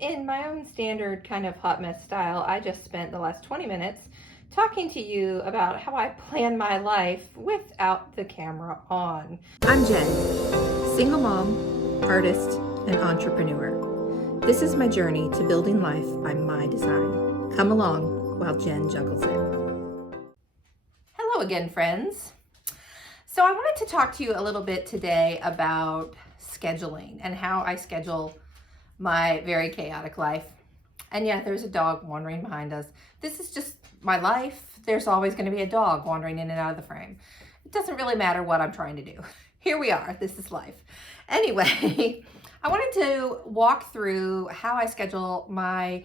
In my own standard kind of hot mess style, I just spent the last 20 minutes talking to you about how I plan my life without the camera on. I'm Jen, single mom, artist, and entrepreneur. This is my journey to building life by my design. Come along while Jen juggles it. Hello again, friends. So I wanted to talk to you a little bit today about scheduling and how I schedule my very chaotic life. And yeah, there's a dog wandering behind us. This is just my life. There's always going to be a dog wandering in and out of the frame. It doesn't really matter what I'm trying to do. Here we are. This is life. Anyway, I wanted to walk through how I schedule my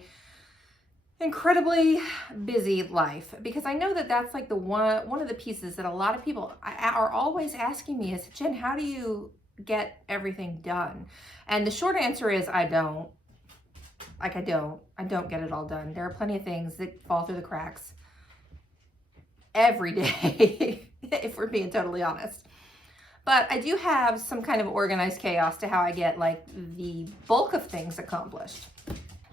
incredibly busy life, because I know that that's like the one of the pieces that a lot of people are always asking me is, Jen, how do you get everything done? And the short answer is I don't get it all done. There are plenty of things that fall through the cracks every day if we're being totally honest. But I do have some kind of organized chaos to how I get like the bulk of things accomplished.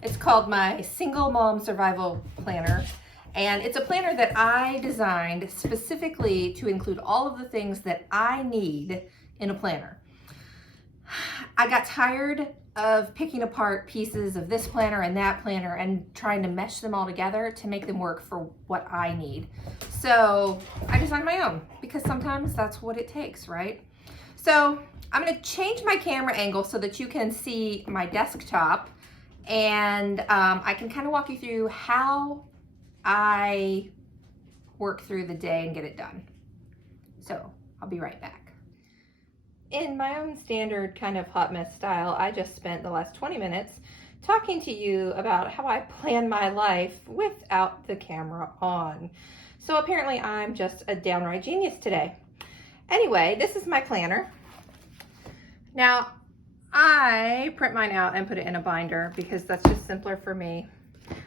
It's called my Single Mom Survival Planner, and it's a planner that I designed specifically to include all of the things that I need in a planner. I got tired of picking apart pieces of this planner and that planner and trying to mesh them all together to make them work for what I need. So I designed my own, because sometimes that's what it takes, right? So I'm going to change my camera angle so that you can see my desktop, and I can kind of walk you through how I work through the day and get it done. So I'll be right back. In my own standard kind of hot mess style, I just spent the last 20 minutes talking to you about how I plan my life without the camera on. So apparently I'm just a downright genius today. Anyway, this is my planner. Now, I print mine out and put it in a binder because that's just simpler for me.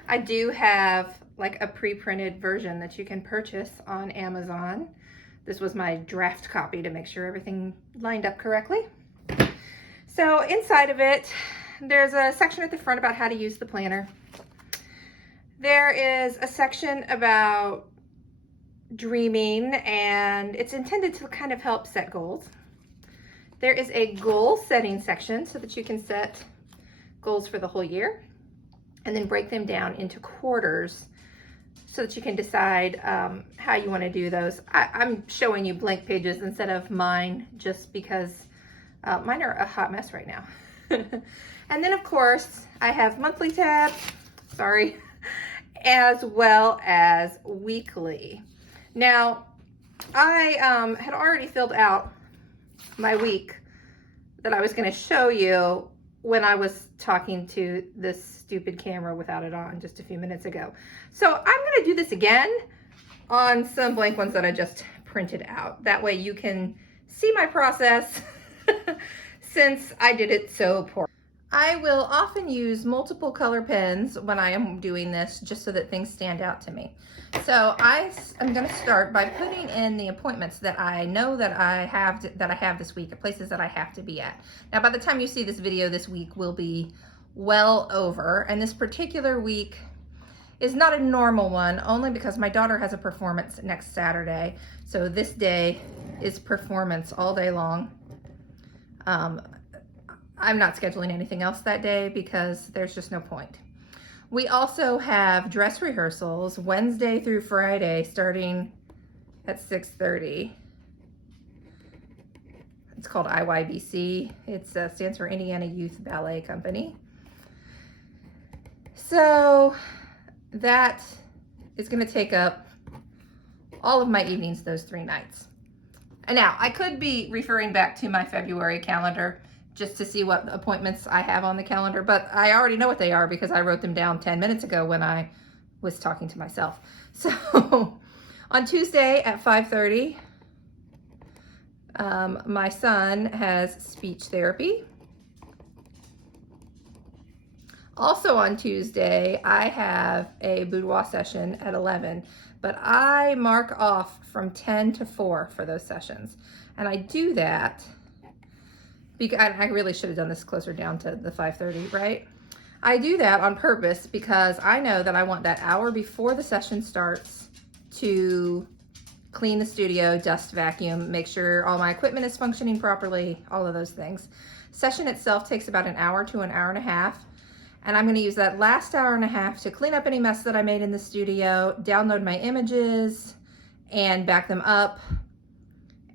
I do have like a pre-printed version that you can purchase on Amazon. This was my draft copy to make sure everything lined up correctly. So inside of it, there's a section at the front about how to use the planner. There is a section about dreaming, and it's intended to kind of help set goals. There is a goal setting section so that you can set goals for the whole year and then break them down into quarters so that you can decide how you want to do those. I'm showing you blank pages instead of mine just because mine are a hot mess right now. And then of course I have monthly tabs, sorry, as well as weekly. Now I had already filled out my week that I was going to show you when I was talking to this stupid camera without it on just a few minutes ago. So I'm going to do this again on some blank ones that I just printed out. That way you can see my process since I did it so poorly. I will often use multiple color pens when I am doing this just so that things stand out to me. So I'm going to start by putting in the appointments that I know that I have this week, places that I have to be at. Now, by the time you see this video, this week will be well over, and this particular week is not a normal one, only because my daughter has a performance next Saturday. So this day is performance all day long. I'm not scheduling anything else that day because there's just no point. We also have dress rehearsals Wednesday through Friday starting at 6:30. It's called IYBC. It stands for Indiana Youth Ballet Company. So that is going to take up all of my evenings those 3 nights. And now I could be referring back to my February calendar just to see what appointments I have on the calendar, but I already know what they are because I wrote them down 10 minutes ago when I was talking to myself. So on Tuesday at 5:30, my son has speech therapy. Also on Tuesday, I have a boudoir session at 11, but I mark off from 10 to 4 for those sessions. And I do that because I really should have done this closer down to the 5:30, right? I do that on purpose because I know that I want that hour before the session starts to clean the studio, dust vacuum, make sure all my equipment is functioning properly, all of those things. Session itself takes about an hour to an hour and a half. And I'm gonna use that last hour and a half to clean up any mess that I made in the studio, download my images and back them up,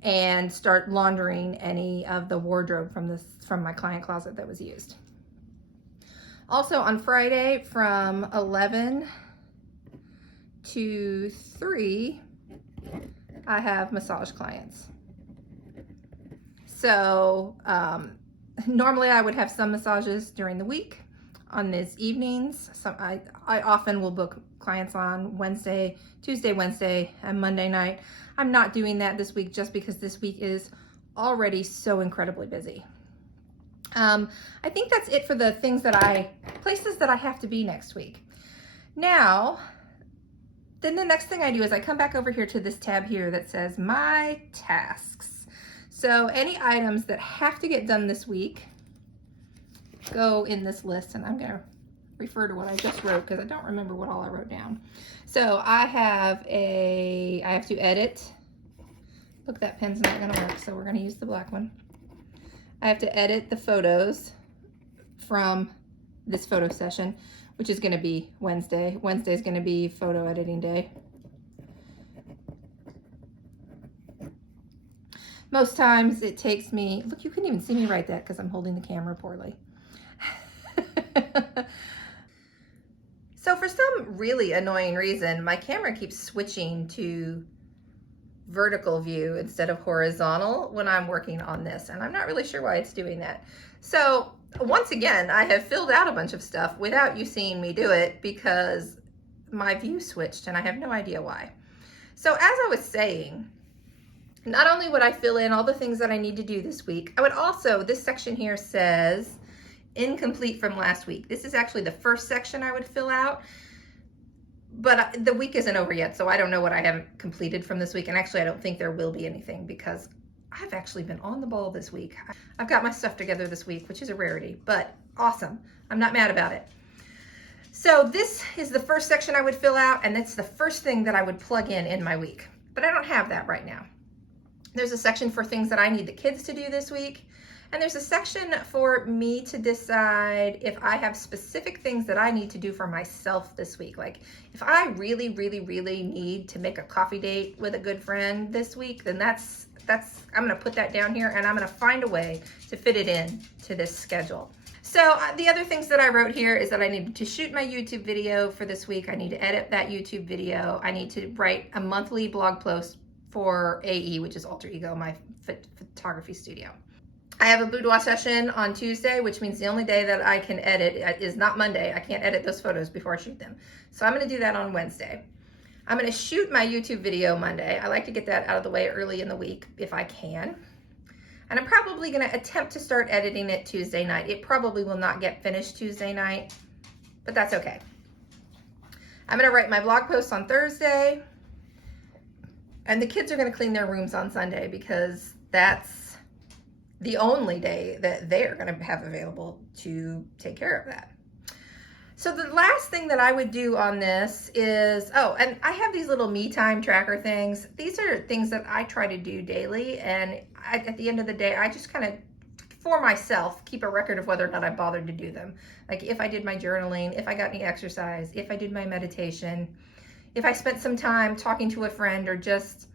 and start laundering any of the wardrobe from my client closet that was used. Also on Friday from 11 to 3, I have massage clients. So normally I would have some massages during the week. On these evenings, I often will book clients on Wednesday, Tuesday, Wednesday, and Monday night. I'm not doing that this week just because this week is already so incredibly busy. I think that's it for the places that I have to be next week. Now, then the next thing I do is I come back over here to this tab here that says My Tasks. So any items that have to get done this week go in this list, and I'm going to refer to what I just wrote because I don't remember what all I wrote down. So I have to edit. Look, that pen's not going to work, so we're going to use the black one. I have to edit the photos from this photo session, which is going to be Wednesday. Wednesday is going to be photo editing day. Most times it takes me, look, you couldn't even see me write that because I'm holding the camera poorly. So for some really annoying reason, my camera keeps switching to vertical view instead of horizontal when I'm working on this, and I'm not really sure why it's doing that. So once again, I have filled out a bunch of stuff without you seeing me do it because my view switched and I have no idea why. So as I was saying, not only would I fill in all the things that I need to do this week, I would also, this section here says incomplete from last week. This is actually the first section I would fill out, but the week isn't over yet, so I don't know what I haven't completed from this week. And actually, I don't think there will be anything because I've actually been on the ball this week. I've got my stuff together this week, which is a rarity, but awesome. I'm not mad about it. So this is the first section I would fill out, and that's the first thing that I would plug in my week, but I don't have that right now. There's a section for things that I need the kids to do this week. And there's a section for me to decide if I have specific things that I need to do for myself this week. Like if I really, really, really need to make a coffee date with a good friend this week, then I'm gonna put that down here and I'm gonna find a way to fit it in to this schedule. So the other things that I wrote here is that I needed to shoot my YouTube video for this week. I need to edit that YouTube video. I need to write a monthly blog post for AE, which is Alter Ego, my photography studio. I have a boudoir session on Tuesday, which means the only day that I can edit is not Monday. I can't edit those photos before I shoot them. So I'm gonna do that on Wednesday. I'm gonna shoot my YouTube video Monday. I like to get that out of the way early in the week if I can. And I'm probably gonna attempt to start editing it Tuesday night. It probably will not get finished Tuesday night, but that's okay. I'm gonna write my blog post on Thursday. And the kids are gonna clean their rooms on Sunday because that's the only day that they are going to have available to take care of that. So the last thing that I would do on this is, and I have these little me time tracker things. These are things that I try to do daily, and at the end of the day, I just kind of, for myself, keep a record of whether or not I bothered to do them. Like if I did my journaling, if I got any exercise, if I did my meditation, if I spent some time talking to a friend or just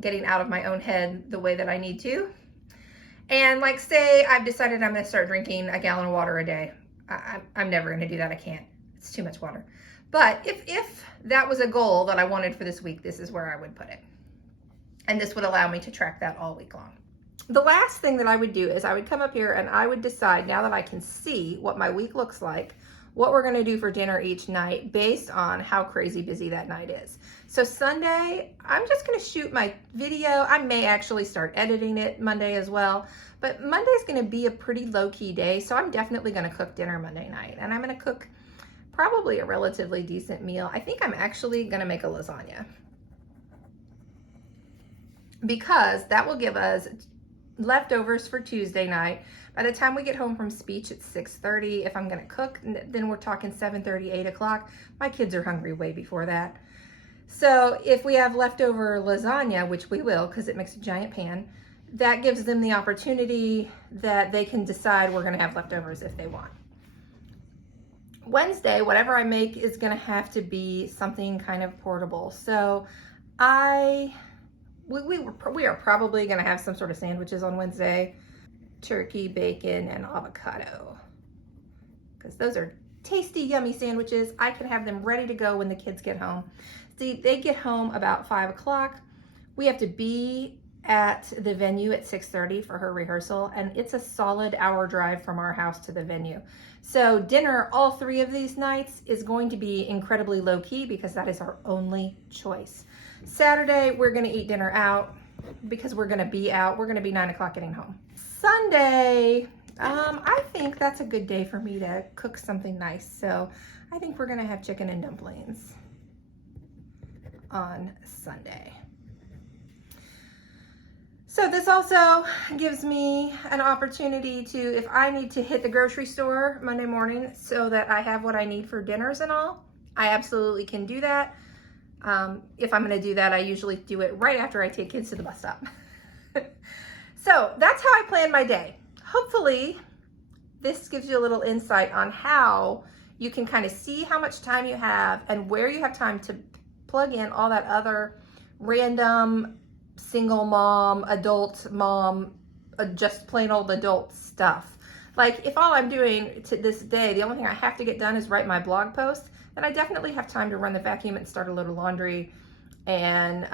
getting out of my own head the way that I need to. And like say I've decided I'm going to start drinking a gallon of water a day. I'm never going to do that. I can't. It's too much water. But if that was a goal that I wanted for this week, this is where I would put it. And this would allow me to track that all week long. The last thing that I would do is I would come up here and I would decide, now that I can see what my week looks like, what we're going to do for dinner each night based on how crazy busy that night is. So Sunday, I'm just going to shoot my video. I may actually start editing it Monday as well, but Monday's going to be a pretty low-key day, so I'm definitely going to cook dinner Monday night, and I'm going to cook probably a relatively decent meal. I think I'm actually going to make a lasagna because that will give us leftovers for Tuesday night, By the time we get home from speech, it's 6:30. If I'm gonna cook, then we're talking 7:30, 8 o'clock. My kids are hungry way before that. So if we have leftover lasagna, which we will because it makes a giant pan, that gives them the opportunity that they can decide we're gonna have leftovers if they want. Wednesday, whatever I make is gonna have to be something kind of portable. So we are probably gonna have some sort of sandwiches on Wednesday. Turkey, bacon, and avocado. Because those are tasty, yummy sandwiches. I can have them ready to go when the kids get home. See, they get home about 5 o'clock. We have to be at the venue at 6:30 for her rehearsal, and it's a solid hour drive from our house to the venue. So dinner all 3 of these nights is going to be incredibly low key because that is our only choice. Saturday, we're gonna eat dinner out because we're gonna be out. We're gonna be 9 o'clock getting home. Sunday, I think that's a good day for me to cook something nice. So I think we're gonna have chicken and dumplings on Sunday. So this also gives me an opportunity to, if I need to hit the grocery store Monday morning so that I have what I need for dinners and all, I absolutely can do that. If I'm gonna do that, I usually do it right after I take kids to the bus stop. So that's how I plan my day. Hopefully this gives you a little insight on how you can kind of see how much time you have and where you have time to plug in all that other random single mom, adult mom, just plain old adult stuff. Like if all I'm doing to this day, the only thing I have to get done is write my blog post, then I definitely have time to run the vacuum and start a load of laundry and,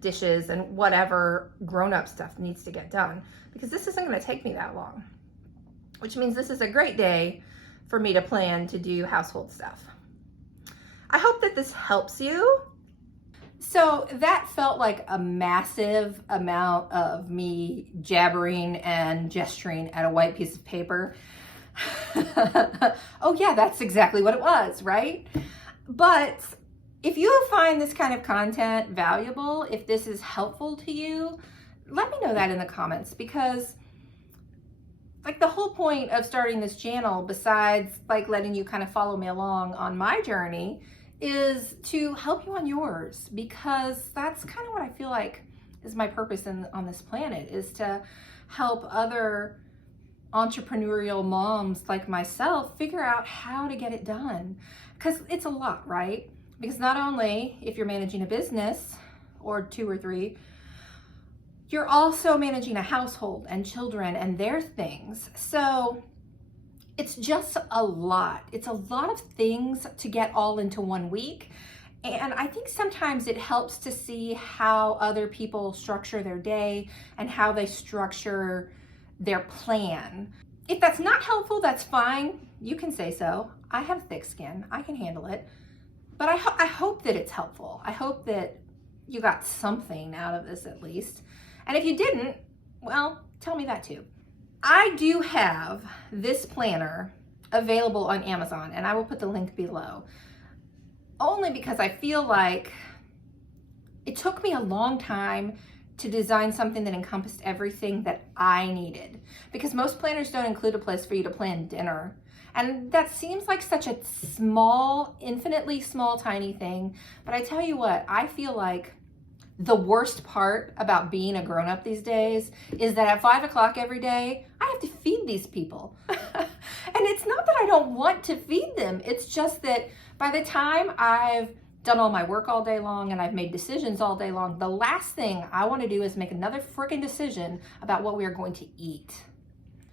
dishes and whatever grown-up stuff needs to get done, because this isn't going to take me that long, which means this is a great day for me to plan to do household stuff. I hope that this helps you. So that felt like a massive amount of me jabbering and gesturing at a white piece of paper. Oh yeah, that's exactly what it was, right? But if you find this kind of content valuable, if this is helpful to you, let me know that in the comments, because like the whole point of starting this channel, besides like letting you kind of follow me along on my journey, is to help you on yours, because that's kind of what I feel like is my purpose on this planet, is to help other entrepreneurial moms like myself figure out how to get it done. Because it's a lot, right? Because not only if you're managing a business or 2 or 3, you're also managing a household and children and their things. So it's just a lot. It's a lot of things to get all into one week. And I think sometimes it helps to see how other people structure their day and how they structure their plan. If that's not helpful, that's fine. You can say so. I have thick skin. I can handle it. But I hope that it's helpful. I hope that you got something out of this at least. And if you didn't, well, tell me that too. I do have this planner available on Amazon, and I will put the link below, only because I feel like it took me a long time to design something that encompassed everything that I needed, because most planners don't include a place for you to plan dinner. And that seems like such a small, infinitely small, tiny thing. But I tell you what, I feel like the worst part about being a grown-up these days is that at 5 o'clock every day, I have to feed these people. And it's not that I don't want to feed them. It's just that by the time I've done all my work all day long and I've made decisions all day long, the last thing I want to do is make another freaking decision about what we are going to eat.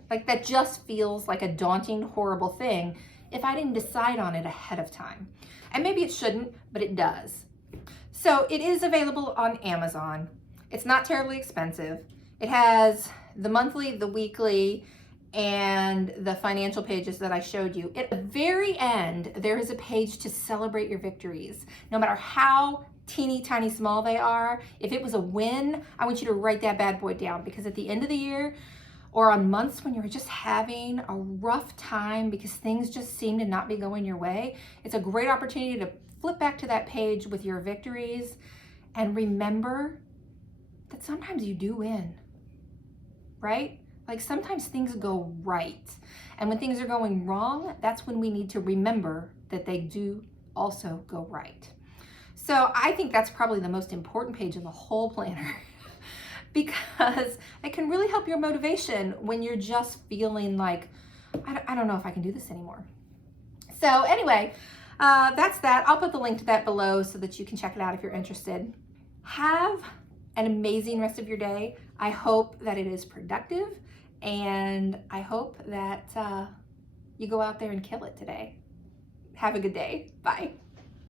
Like, that just feels like a daunting, horrible thing if I didn't decide on it ahead of time. And maybe it shouldn't, but it does. So it is available on Amazon. It's not terribly expensive. It has the monthly, the weekly, and the financial pages that I showed you. At the very end, there is a page to celebrate your victories. No matter how teeny tiny small they are, if it was a win, I want you to write that bad boy down, because at the end of the year, or on months when you're just having a rough time because things just seem to not be going your way, it's a great opportunity to flip back to that page with your victories and remember that sometimes you do win, right? Like sometimes things go right. And when things are going wrong, that's when we need to remember that they do also go right. So I think that's probably the most important page of the whole planner because it can really help your motivation when you're just feeling like, I don't know if I can do this anymore. So anyway, that's that. I'll put the link to that below so that you can check it out if you're interested. Have an amazing rest of your day. I hope that it is productive, and I hope that you go out there and kill it today. Have a good day. Bye.